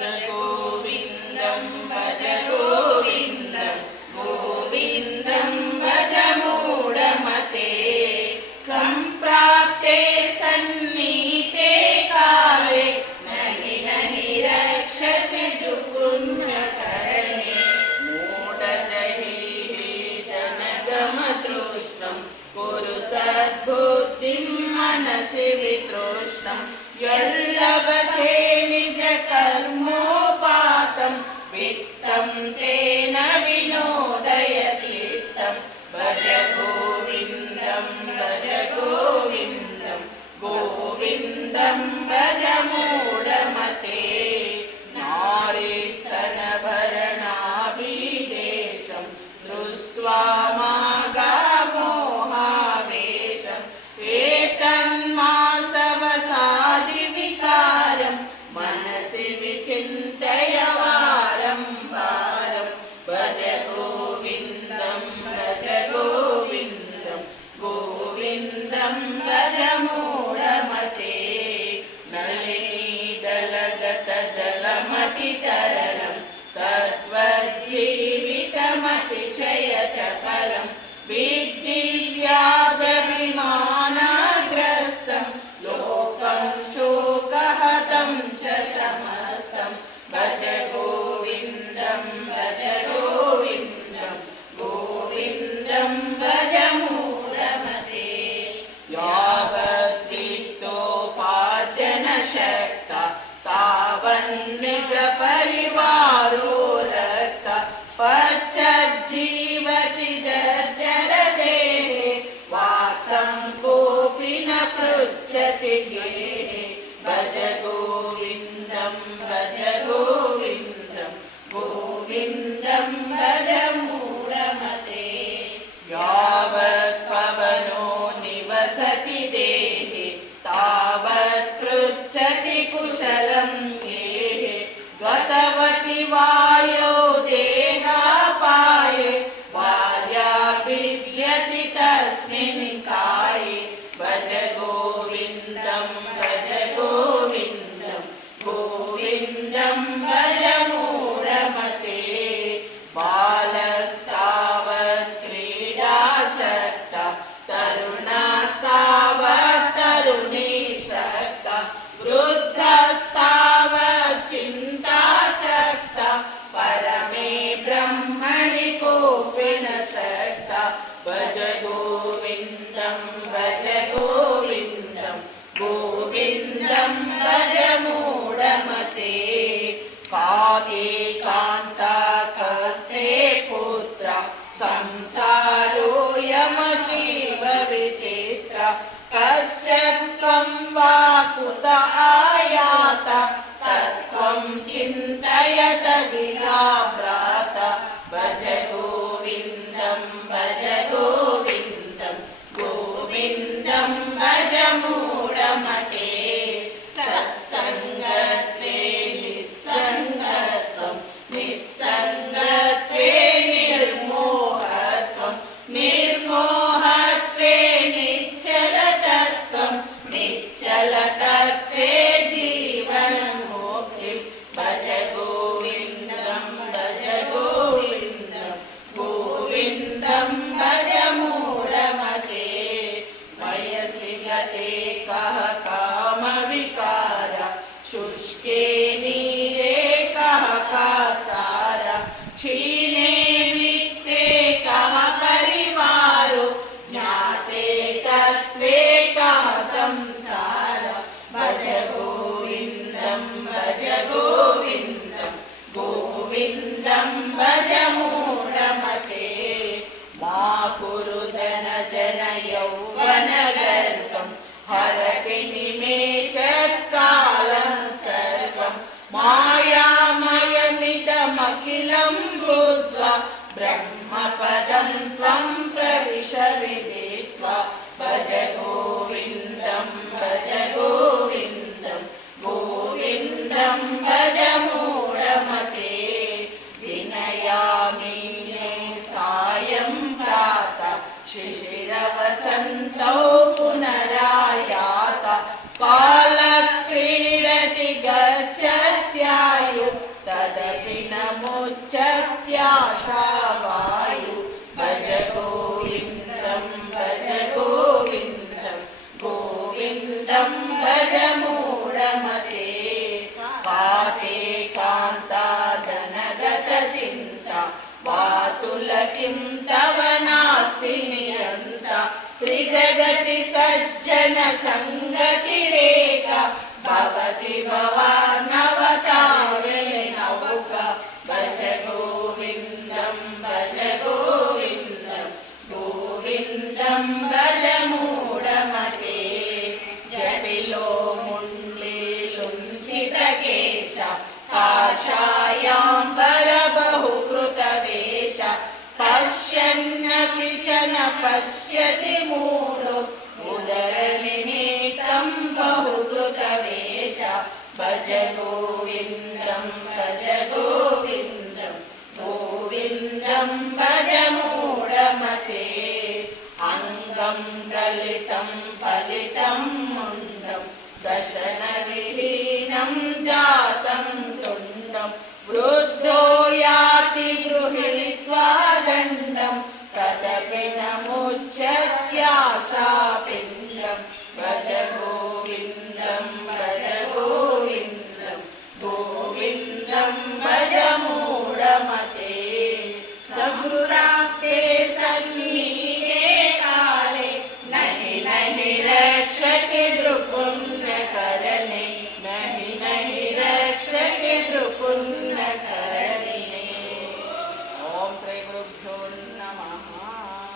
गोविन्दं भज गोविन्दं गोविन्दं भज मूढमते सम्प्राप्ते सन्नीते काले नहि नहि रक्षति पुण्यकरणे मूढजहीतनगमतृष्णं कुरु सद्बुद्धिं मनसि वितृष्णं यल्लभसे निज कर्मोपातं वित्तं तेन विनोदय चित्तं भज गोविन्दं गोविन्दं भज मूढमते नारीस्तनभरणाभिदेशं दृष्ट्वा मागा मोहावेशम् एतन्मासवसादिविकारं मनसि विचिन्तय वारं वारं भज गोविन्दं गोविन्दं भज मूढमते नलिनीदलगतजलमतितरलं तद्वज्जीवितमतिशयचपलं विद्धिव्याजविमानग्रस्तं लोकं शोकहतं च समस्तं भज गोविन्दं गोविन्दं भज मूढमते यावद्वित्तोपार्जनशक्ता तावन्निजपरिवारो रक्ता पश्चाज्जीवति जर्जरदेहे वाक्तं कोऽपि न पृच्छति गेहे भज गोविन्दं गोविन्दं भज मूढमते यावत् पवनो निवसति देहे तावत् पृच्छति कुशलं गेहे गतवति वायो देहापाये भार्या बिभ्यति तस्मिन् काये भज गोविन्दं भज मूढमते बालस्तावत् क्रीडासक्ता तरुणास्तावत् तरुणीसक्ता वृद्धस्तावत् चिन्तासक्ता परमे ब्रह्मणि कोऽपि न सक्ता भज गोविन्दं भज मूढमते कान्ता कस्ते पुत्र संसारोऽयमतीव विचित्र कस्य त्वं वा कुत आयाता तत्त्वं चिन्तय तदिहा भ्रात भज गोविन्दं भज मूढमते सत्सङ्गत्वे निस्सङ्गत्वे निर्मोहत्वं निर्मोहत्वे निश्चलतत्त्वे जीवनमुक्तिं भज गोविन्दं भज मूढमते वयसि गते कः कामविकार शुष्के नीरे कः कासार क्षीणे वित्ते कः परिवारो ज्ञाते तत्त्वे कः संसार भज गोविन्दं भज मूढमते मा कुरु धनजन यौवनगर्वं हरति निमेषत्कालं सर्वं मायामयमिदमखिलं बुद्ध्वा ब्रह्मपदं त्वं प्रविश विदित्वा भज गोविन्दं भज मूढमते दिनयामि सायं प्रातः शिशिरवसन्तौ पुनरायाता कालक्रीडति गच्छत्यायु तव नास्ति नियन्त त्रिजगति सज्जन संगतिरेक भवति भवानवतारे नौका भज गोविन्दं गोविन्दं भज मूढमते जटिलो मुण्डीलुञ्चितकेश काषायाम्बर बहुकृतवेश पश्यन्नपि च न पश्यति मूढो उदरनिमित्तं बहुकृतवेश भज गोविन्दं भज मूढमते अङ्गं दलितं फलितं मुण्डं दशनविहीनं जातं तुण्डं वृद्धो याति गृहीत्वा दण्डं तदपि न मुच्यस्यासा